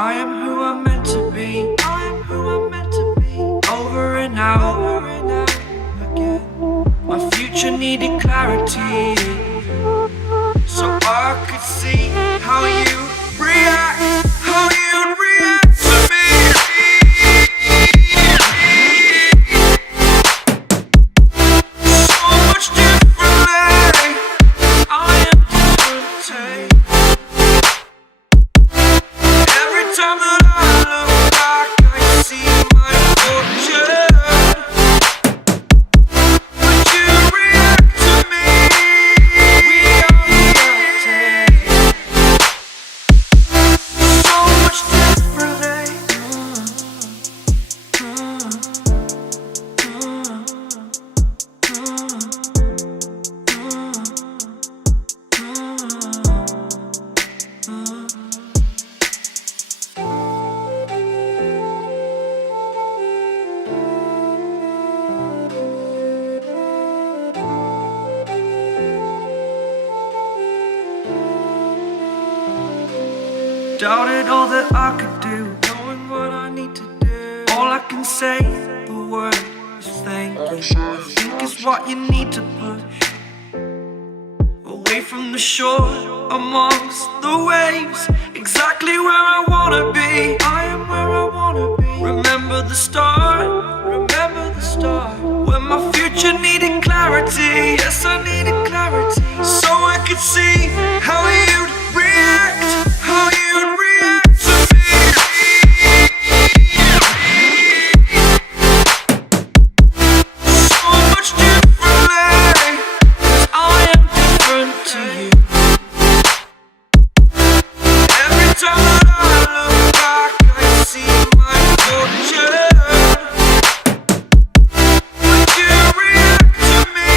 I am who I'm meant to be. I am who I'm meant to be. Over and out again. My future needed clarity, so I could see how you react, how you'd react to me. So much differently, I am different. Every time that I look back, I see my fortune. Would you react to me? We are reacting so much differently. Doubted all that I could do, knowing what I need to do. All I can say, the word is thank you. I think is what you need to push away from the shore, amongst the waves, exactly where I wanna be. I am where I wanna be. Remember the start, when my future needed clarity. Yes, I needed clarity, so I could see how you'd react, how you'd react to me. So much differently, 'cause I am different to you. Every time that I look back, I see my fortune. Would you react to me?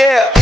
Yeah.